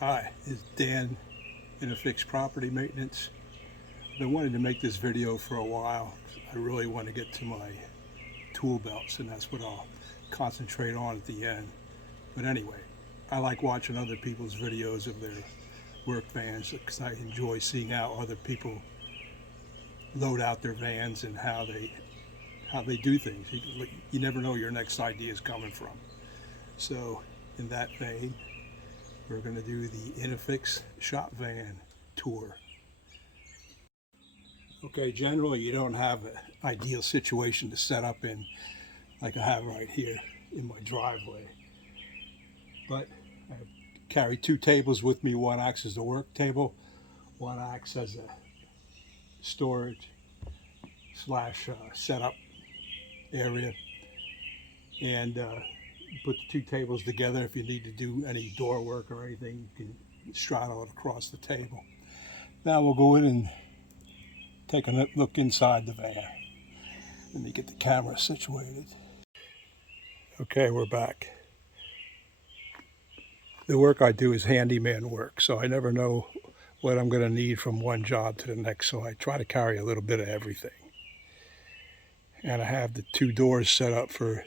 Hi, it's Dan Interfix Property Maintenance. I've been wanting to make this video for a while. I really want to get to my tool belts, and that's what I'll concentrate on at the end. But anyway, I like watching other people's videos of their work vans because I enjoy seeing how other people load out their vans and how they do things. You never know where your next idea is coming from. So in that vein, we're going to do the Interfix shop van tour. Okay, generally you don't have an ideal situation to set up in like I have right here in my driveway. But I carry two tables with me. One acts as a work table, one acts as a storage slash setup area. And put the two tables together. If you need to do any door work or anything, you can straddle it across the table. Now we'll go in and take a look inside the van. Let me get the camera situated. Okay, we're back. The work I do is handyman work, so I never know what I'm going to need from one job to the next, so I try to carry a little bit of everything. And I have the two doors set up for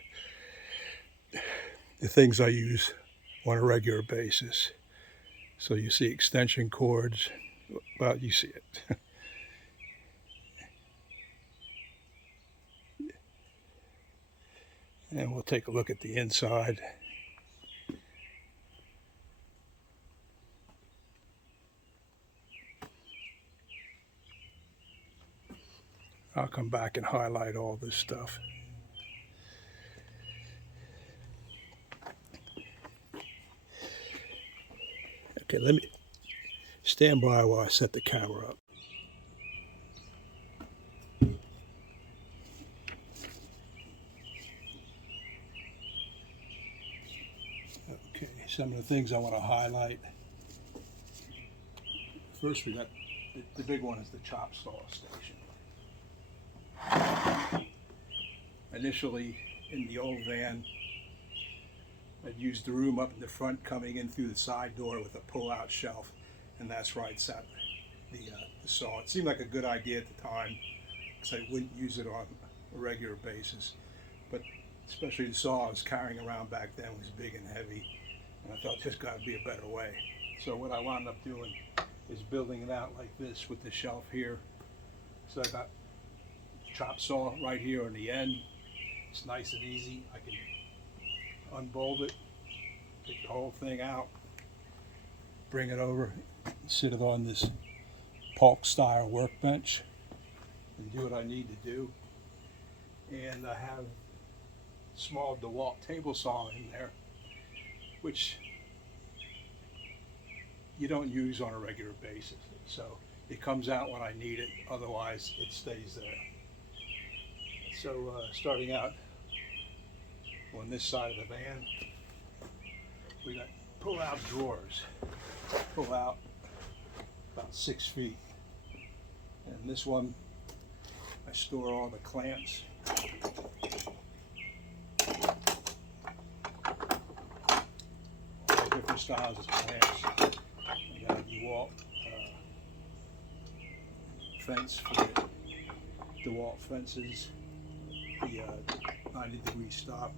the things I use on a regular basis. So you see extension cords, well, you see it. And we'll take a look at the inside. I'll come back and highlight all this stuff. Okay, let me stand by while I set the camera up. Okay, some of the things I want to highlight. First, we got the big one is the chop saw station. Initially, in the old van, I'd used the room up in the front coming in through the side door with a pull-out shelf, and that's where I'd set the saw. It seemed like a good idea at the time because I wouldn't use it on a regular basis, but especially the saw I was carrying around back then was big and heavy, and I thought there's got to be a better way. So what I wound up doing is building it out like this with the shelf here. So I got chop saw right here on the end. It's nice and easy. I can unbolt it, take the whole thing out, bring it over, sit it on this Polk style workbench and do what I need to do. And I have a small DeWalt table saw in there, which you don't use on a regular basis. So it comes out when I need it, otherwise it stays there. So starting out on this side of the van, we got pull-out drawers. Pull out about 6 feet. And this one, I store all the clamps. All different styles of clamps. I got a DeWalt fence for the DeWalt fences. The 90-degree stop.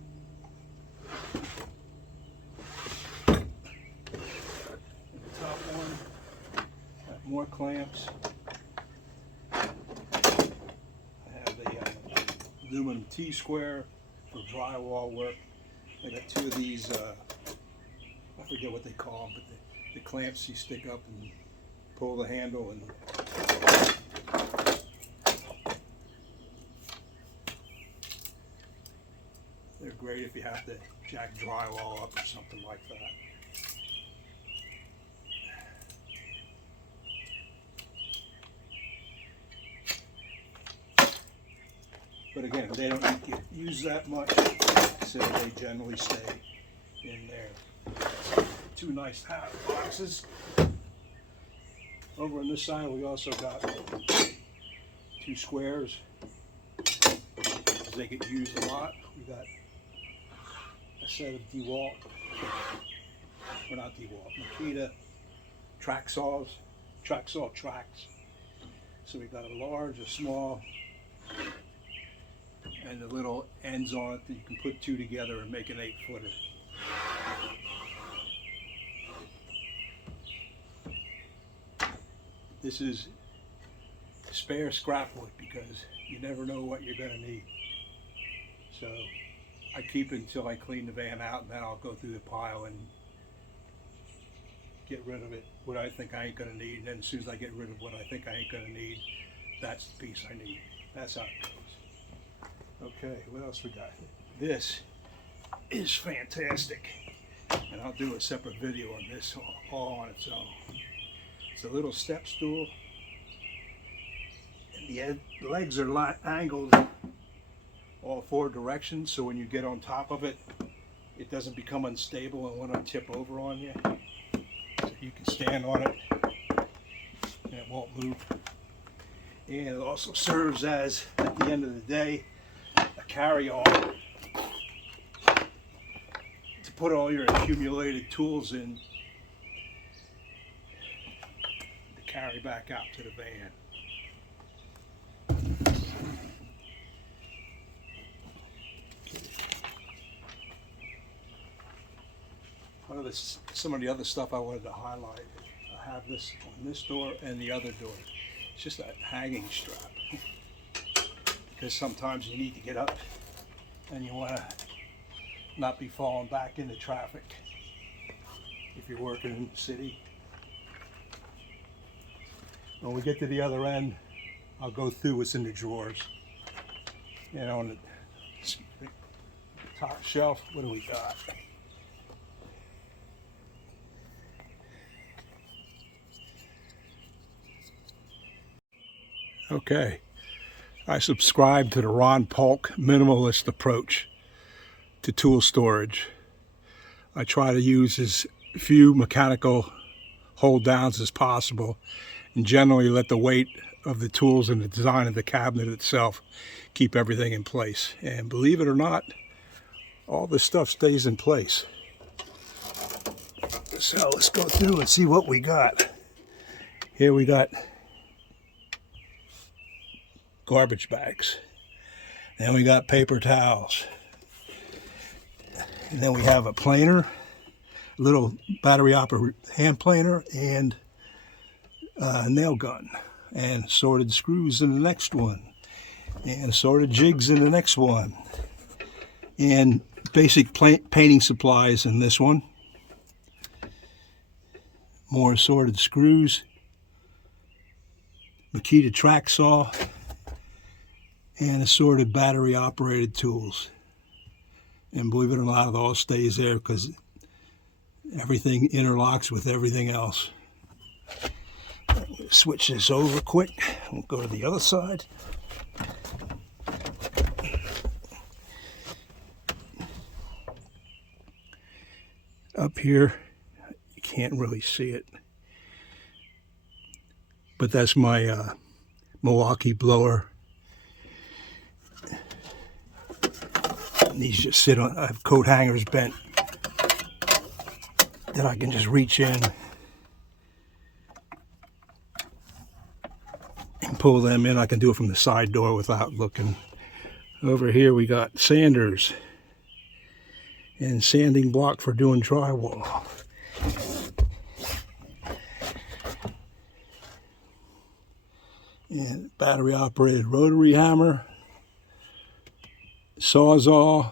And the top one, got more clamps. I have the aluminum T-square for drywall work. I got two of these, I forget what they call them, but the clamps you stick up and pull the handle, and they're great if you have to jack drywall up or something like that. But again, they don't get used that much, so they generally stay in there. Two nice hat boxes. Over on this side, we also got two squares. They get used a lot. We got a set of DeWalt, or not DeWalt, Makita track saw tracks. So we got a large, a small, and the little ends on it that you can put two together and make an 8-footer. This is spare scrap wood because you never know what you're going to need. So I keep it until I clean the van out, and then I'll go through the pile and get rid of it, what I think I ain't going to need. And then as soon as I get rid of what I think I ain't going to need, that's the piece I need. That's how it goes. Okay, what else we got? This is fantastic. And I'll do a separate video on this all on its own. It's a little step stool. And the legs are angled all 4 directions, so when you get on top of it, it doesn't become unstable and want to tip over on you. So you can stand on it and it won't move. And it also serves as, at the end of the day, a carry-on to put all your accumulated tools in to carry back out to the van. Some of the other stuff I wanted to highlight. I have this on this door and the other door. It's just a hanging strap. Because sometimes you need to get up and you want to not be falling back into traffic if you're working in the city. When we get to the other end, I'll go through what's in the drawers. And on the top shelf, what do we got? Okay, I subscribe to the Ron Polk minimalist approach to tool storage. I try to use as few mechanical hold downs as possible and generally let the weight of the tools and the design of the cabinet itself keep everything in place. And believe it or not, all this stuff stays in place. So let's go through and see what we got. Here we got garbage bags. Then we got paper towels. And then we have a planer, little battery operated hand planer, and a nail gun, and assorted screws in the next one, and assorted jigs in the next one, and basic painting supplies in this one. More assorted screws, Makita track saw, and assorted battery operated tools. And believe it or not, it all stays there because everything interlocks with everything else. Switch this over quick. We'll go to the other side. Up here, you can't really see it, but that's my Milwaukee blower. And these just sit on, I have coat hangers bent that I can just reach in and pull them in. I can do it from the side door without looking. Over here we got sanders and sanding block for doing drywall. And battery operated rotary hammer, Sawzall,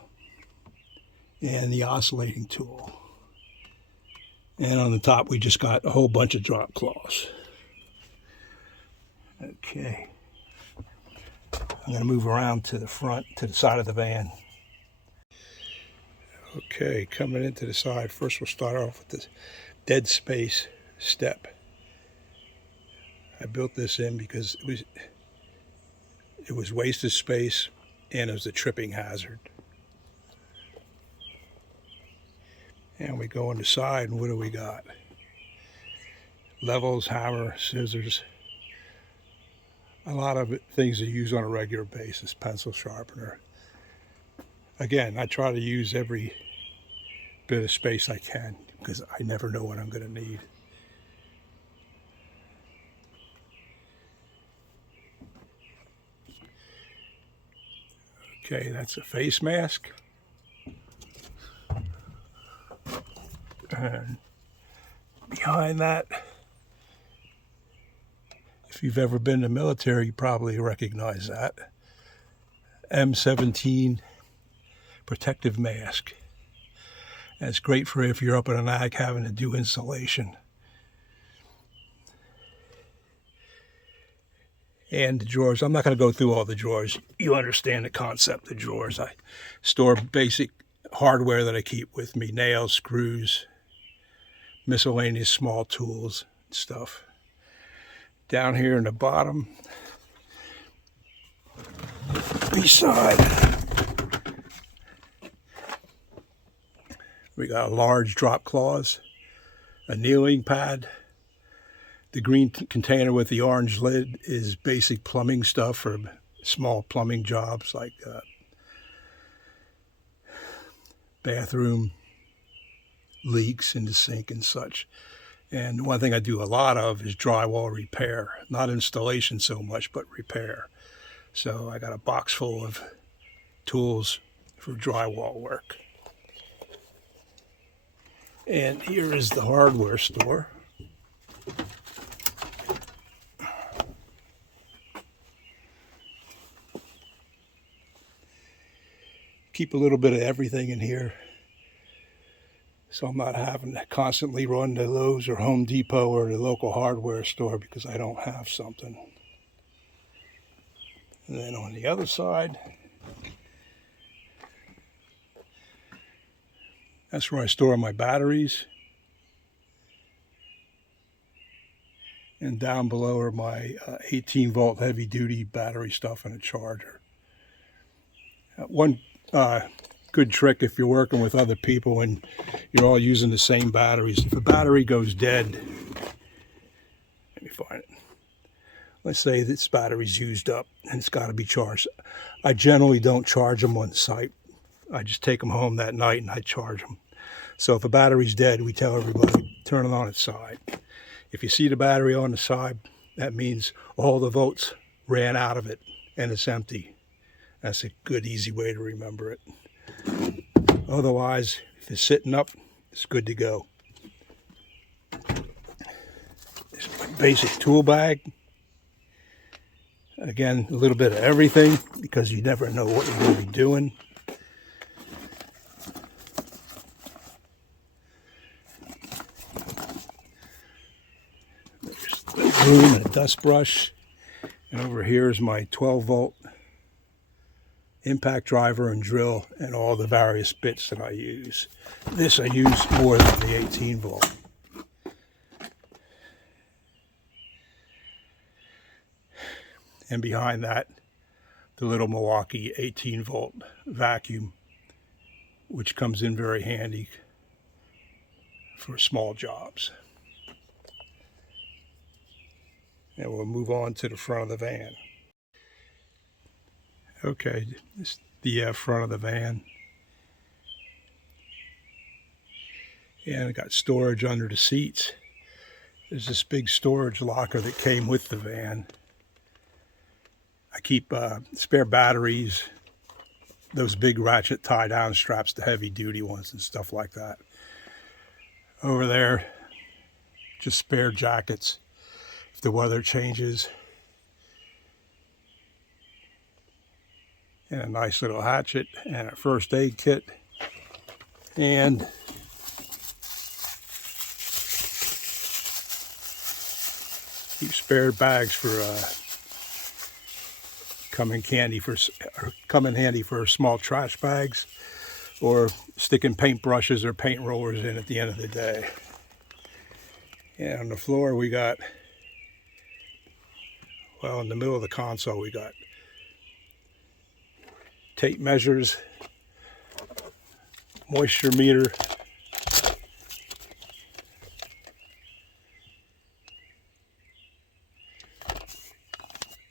and the oscillating tool. And on the top we just got a whole bunch of drop cloths. Okay, I'm going to move around to the front, to the side of the van. Okay, coming into the side, first we'll start off with this dead space step. I built this in because it was wasted space and it was a tripping hazard. And we go on the side, and what do we got? Levels, hammer, scissors. A lot of things you use on a regular basis, pencil sharpener. Again, I try to use every bit of space I can because I never know what I'm going to need. Okay, that's a face mask. And behind that, if you've ever been in the military, you probably recognize that. M17 protective mask. And it's great for if you're up in an ag having to do insulation. And the drawers, I'm not going to go through all the drawers. You understand the concept of drawers. I store basic hardware that I keep with me, nails, screws, miscellaneous small tools and stuff. Down here in the bottom, beside, we got a large drop cloths, a kneeling pad. The green container with the orange lid is basic plumbing stuff for small plumbing jobs like bathroom leaks in the sink and such. And one thing I do a lot of is drywall repair. Not installation so much, but repair. So I got a box full of tools for drywall work. And here is the hardware store. Keep a little bit of everything in here, so I'm not having to constantly run to Lowe's or Home Depot or the local hardware store because I don't have something. And then on the other side, that's where I store my batteries. And down below are my 18-volt heavy-duty battery stuff and a charger. One good trick if you're working with other people and you're all using the same batteries. If a battery goes dead, let me find it. Let's say this battery's used up and it's got to be charged. I generally don't charge them on site. I just take them home that night and I charge them. So if a battery's dead, we tell everybody, turn it on its side. If you see the battery on the side, that means all the volts ran out of it and it's empty. That's a good, easy way to remember it. Otherwise, if it's sitting up, it's good to go. This is my basic tool bag. Again, a little bit of everything because you never know what you're going to be doing. There's the broom and a dust brush. And over here is my 12-volt impact driver and drill and all the various bits that I use. This I use more than the 18-volt. And behind that, the little Milwaukee 18-volt vacuum, which comes in very handy for small jobs. And we'll move on to the front of the van. Okay, this is the front of the van. And I got storage under the seats. There's this big storage locker that came with the van. I keep spare batteries, those big ratchet tie-down straps, the heavy-duty ones and stuff like that. Over there, just spare jackets if the weather changes. And a nice little hatchet and a first aid kit. And keep spare bags for come in handy for small trash bags or sticking paint brushes or paint rollers in at the end of the day. And on the floor we got, well, in the middle of the console we got tape measures, moisture meter,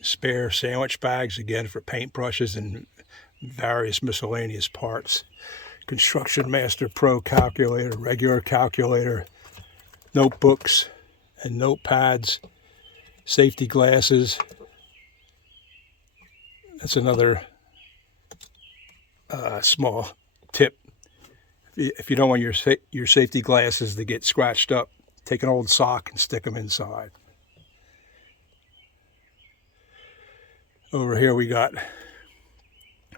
spare sandwich bags, again for paint brushes and various miscellaneous parts, Construction Master Pro calculator, regular calculator, notebooks and notepads, safety glasses. That's another small tip. If you don't want your safety glasses to get scratched up, take an old sock and stick them inside. Over here we got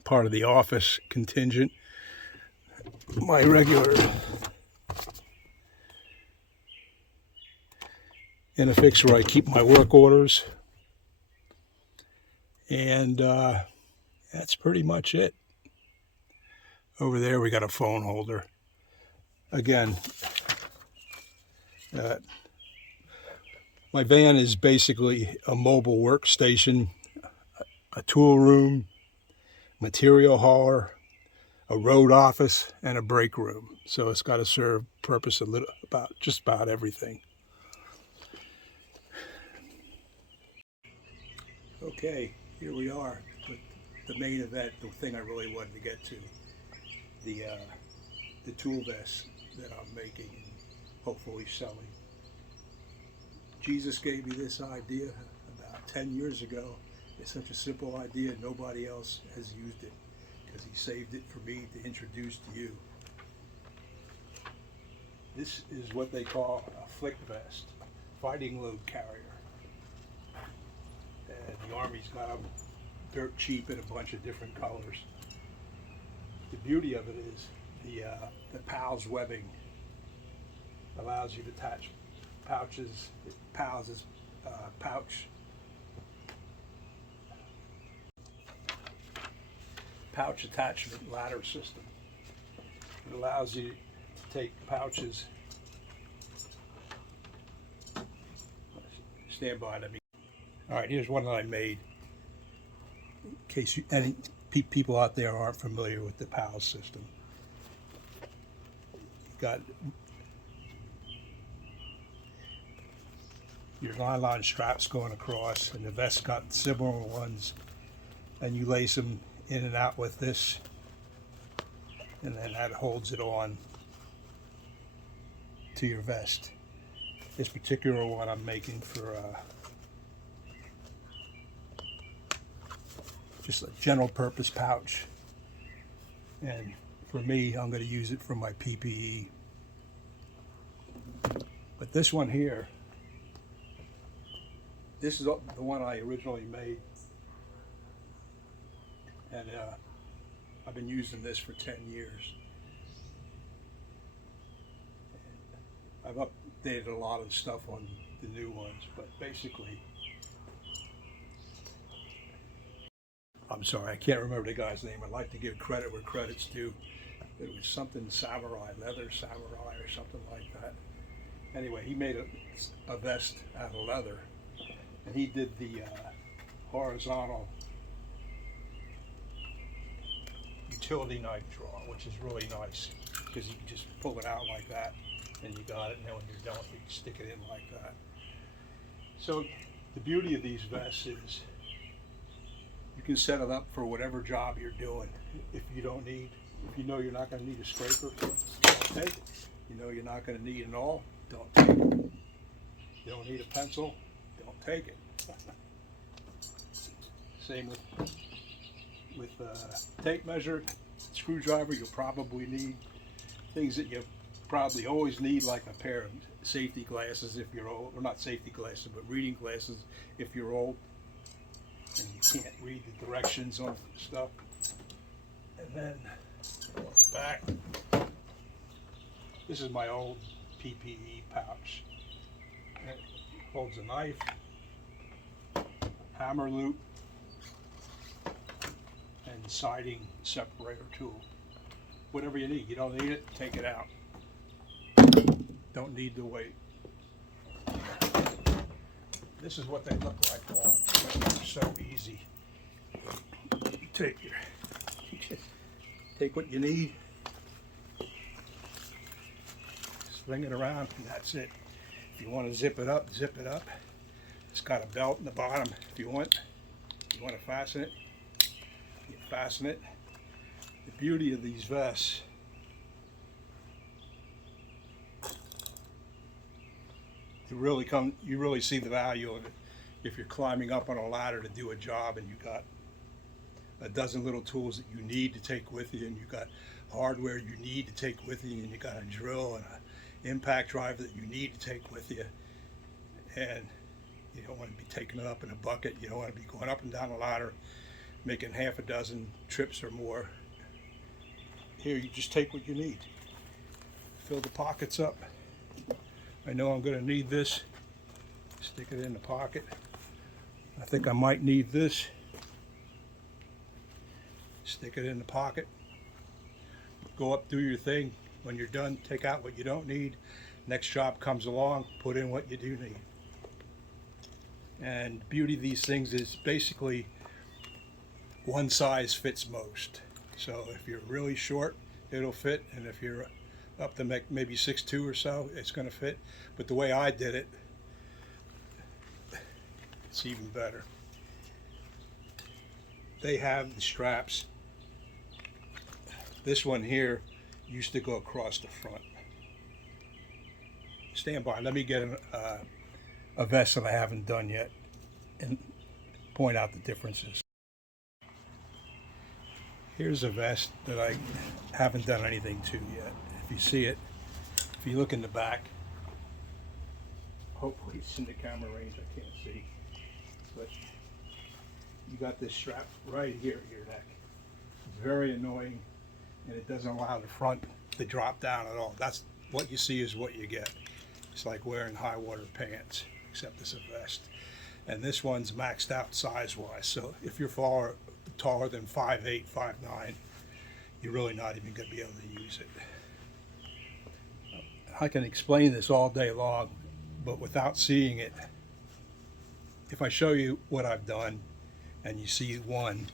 part of the office contingent. My regular in a fix where I keep my work orders. And that's pretty much it. Over there we got a phone holder. Again, my van is basically a mobile workstation, a tool room, material hauler, a road office, and a break room. So it's got to serve purpose just about everything. Okay, here we are with the main event, the thing I really wanted to get to, the tool vest that I'm making and hopefully selling. Jesus gave me this idea about 10 years ago. It's such a simple idea, nobody else has used it because he saved it for me to introduce to you. This is what they call a flick vest, fighting load carrier. And the Army's got them dirt cheap in a bunch of different colors. The beauty of it is the PALS webbing allows you to attach pouches. PALS is pouch attachment ladder system. It allows you to take pouches. Stand by, let me. All right, here's one that I made. In case any people out there aren't familiar with the PALS system. You got your nylon straps going across, and the vest's got similar ones, and you lace them in and out with this, and then that holds it on to your vest. This particular one I'm making for just a general purpose pouch, and for me, I'm going to use it for my PPE. But this one here, this is the one I originally made, and I've been using this for 10 years. I've updated a lot of stuff on the new ones, but basically, I'm sorry, I can't remember the guy's name. I'd like to give credit where credit's due. It was something samurai, leather samurai or something like that. Anyway, he made a vest out of leather, and he did the horizontal utility knife draw, which is really nice because you can just pull it out like that and you got it, and then when you're done, you can stick it in like that. So the beauty of these vests is you can set it up for whatever job you're doing. If you know you're not going to need a scraper, don't take it. You know you're not going to need an awl, don't take it. You don't need a pencil, don't take it. Same with tape measure, screwdriver. You'll probably need things that you probably always need, like a pair of safety glasses if you're old, or not safety glasses, but reading glasses if you're old and you can't read the directions on stuff. And then on the back, this is my old PPE pouch. It holds a knife, hammer loop, and siding separator tool. Whatever you need. You don't need it, take it out. Don't need the weight. This is what they look like on. They're so easy. You take what you need, sling it around, and that's it. If you want to zip it up, zip it up. It's got a belt in the bottom if you want. If you want to fasten it, you fasten it. The beauty of these vests, you really see the value of it if you're climbing up on a ladder to do a job and you got a dozen little tools that you need to take with you, and you got hardware you need to take with you, and you got a drill and an impact driver that you need to take with you, and you don't want to be taking it up in a bucket. You don't want to be going up and down a ladder making half a dozen trips or more. Here, you just take what you need. Fill the pockets up. I know I'm going to need this. Stick it in the pocket. I think I might need this. Stick it in the pocket. Go up, do your thing. When you're done, take out what you don't need. Next job comes along, put in what you do need. And the beauty of these things is basically one size fits most. So if you're really short, it'll fit, and if you're up to maybe 6'2" or so, it's going to fit. But the way I did it, it's even better. They have the straps. This one here used to go across the front. Stand by. Let me get a vest that I haven't done yet and point out the differences. Here's a vest that I haven't done anything to yet. If you see it, if you look in the back, hopefully it's in the camera range, I can't see, but you got this strap right here at your neck. It's very annoying, and it doesn't allow the front to drop down at all. That's what you see is what you get. It's like wearing high water pants, except it's a vest. And this one's maxed out size-wise, so if you're taller than 5'8", 5'9", you're really not even going to be able to use it. I can explain this all day long, but without seeing it, if I show you what I've done and you see one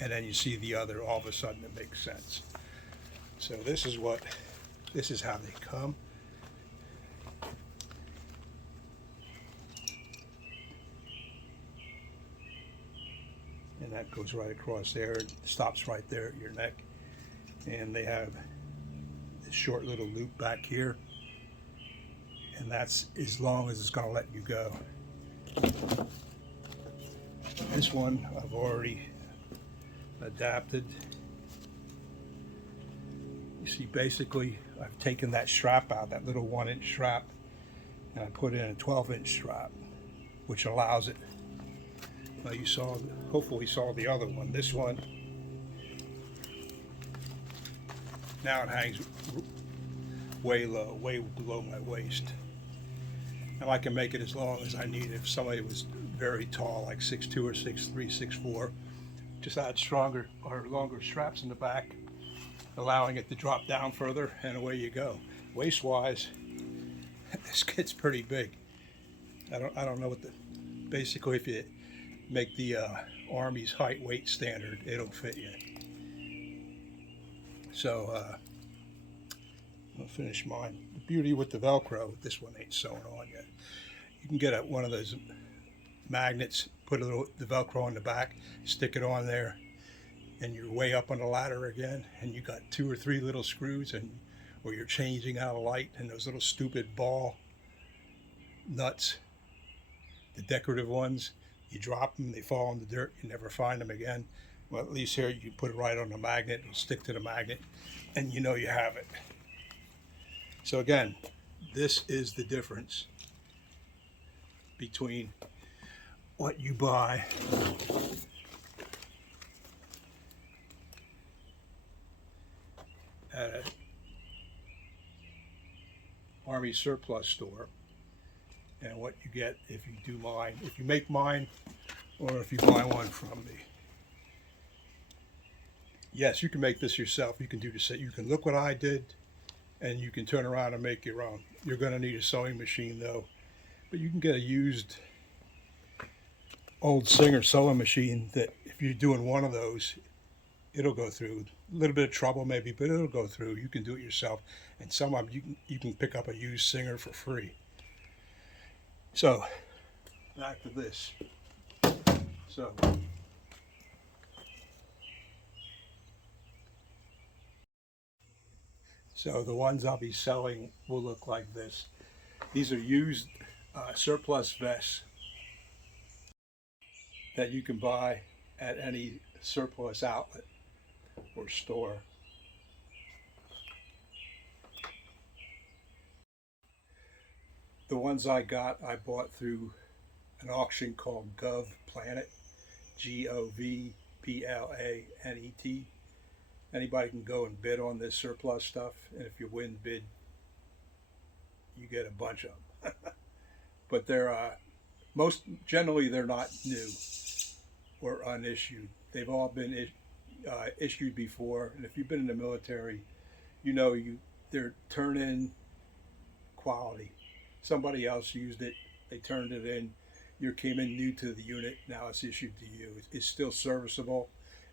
and then you see the other, all of a sudden it makes sense. So this is how they come. And that goes right across there, it stops right there at your neck. And they have this short little loop back here, and that's as long as it's going to let you go. This one I've already adapted. You see, basically I've taken that strap out, that little 1-inch strap, and I put in a 12-inch strap, which allows it. Well, you saw, hopefully saw the other one. This one, now it hangs way low, way below my waist. Now I can make it as long as I need. If somebody was very tall, like 6'2" or 6'3", 6'4", just add stronger or longer straps in the back, allowing it to drop down further, and away you go. Waist-wise, this gets pretty big. I don't know what basically if you make the Army's height weight standard, it'll fit you. So I'll finish mine. The beauty with the Velcro, this one ain't sewn on yet. You can get one of those magnets, put the Velcro on the back, stick it on there, and you're way up on the ladder again, and you got 2 or 3 little screws, and where you're changing out a light, and those little stupid ball nuts, the decorative ones, you drop them, they fall in the dirt, you never find them again. Well, at least here you put it right on the magnet, it'll stick to the magnet, and you know you have it. So again, this is the difference between what you buy at an Army surplus store and what you get if you do mine, if you make mine, or if you buy one from me. Yes, you can make this yourself. You can do the same. You can look what I did, and you can turn around and make your own. You're going to need a sewing machine though, but you can get a used old Singer sewing machine that if you're doing one of those, it'll go through. A little bit of trouble maybe, but it'll go through. You can do it yourself, and some of them you can pick up a used Singer for free. So back to this. So the ones I'll be selling will look like this. These are used surplus vests that you can buy at any surplus outlet or store. The ones I bought through an auction called GovPlanet, GovPlanet. Anybody can go and bid on this surplus stuff, and if you win bid, you get a bunch of them. But they're generally they're not new or unissued. They've all been issued before, and if you've been in the military, you know they're turn-in quality. Somebody else used it, they turned it in. You came in new to the unit, now it's issued to you. It's still serviceable.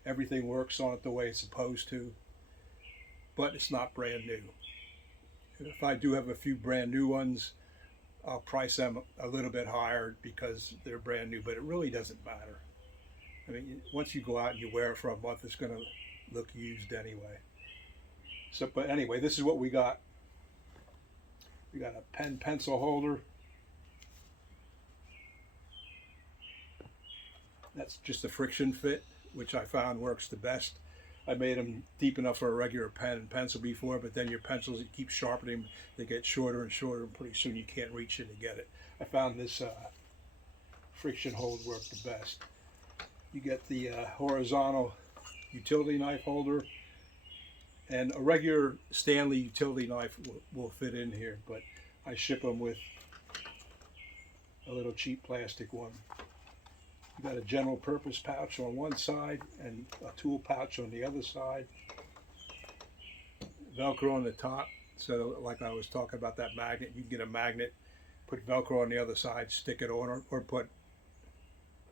Everything works on it the way it's supposed to, but it's not brand new. If I do have a few brand new ones, I'll price them a little bit higher because they're brand new, but it really doesn't matter. I mean, once you go out and you wear it for a month, it's going to look used anyway. So, but anyway, this is what we got. We got a pen pencil holder. That's just a friction fit, which I found works the best. I made them deep enough for a regular pen and pencil before, but then your pencils, you keep sharpening them, they get shorter and shorter, and pretty soon you can't reach in to get it. I found this friction hold worked the best. You get the horizontal utility knife holder, and a regular Stanley utility knife will fit in here, but I ship them with a little cheap plastic one. You got a general purpose pouch on one side and a tool pouch on the other side. Velcro on the top, so like I was talking about that magnet, you can get a magnet, put Velcro on the other side, stick it on, or put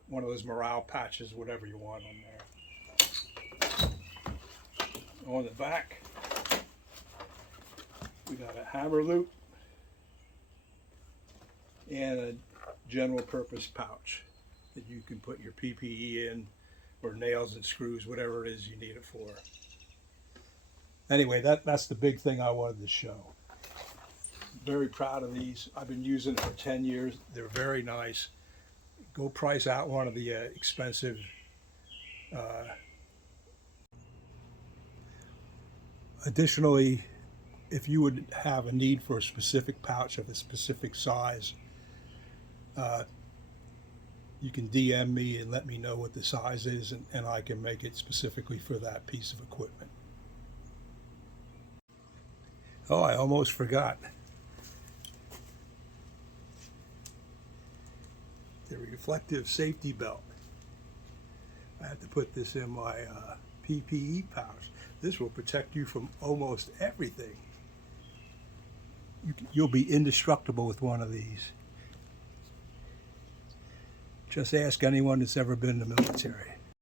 one of those morale patches, whatever you want on there. On the back, we got a hammer loop and a general purpose pouch that you can put your PPE in, or nails and screws, whatever it is you need it for. Anyway, that's the big thing I wanted to show. Very proud of these. I've been using it for 10 years. They're very nice. Go price out one of the expensive additionally, if you would have a need for a specific pouch of a specific size, you can DM me and let me know what the size is, and I can make it specifically for that piece of equipment. Oh, I almost forgot. The reflective safety belt. I have to put this in my PPE pouch. This will protect you from almost everything. You'll be indestructible with one of these. Just ask anyone that's ever been in the military.